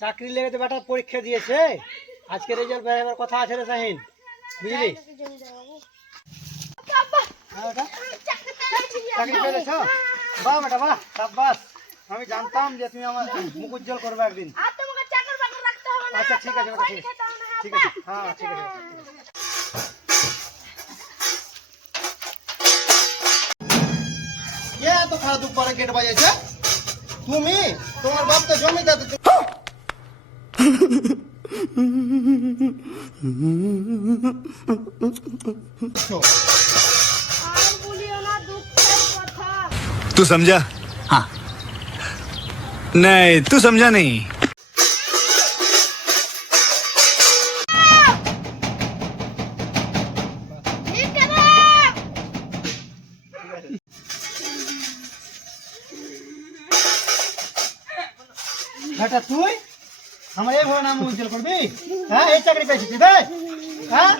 চাকরি লেগে তো বেটা পরীক্ষা দিয়েছে, আজকে রেজাল্ট বেরোবার কথা আছে রে শাহিন, বুঝলি? হ্যাঁ বেটা, চাকরি পেয়েছ? বাহ বেটা বাহ, সাব্বাস। আমি জানতাম যে তুমি আমার মুখ উজ্জ্বল করবে একদিন। আচ্ছা ঠিক আছে বেটা, ঠিক আছে, হ্যাঁ ঠিক আছে। কে এত খারাপ দুপুরে গেট বাজাইছে? তুমি? তোমার বাপ তো জমিদার। तू समझा? हाँ नहीं, तू समझा नहीं। বেটা তুই আমার এইভাবে নাম উজ্জ্বল করবি? হ্যাঁ, এই চাকরি পেয়েছিস তুই ভাই? হ্যাঁ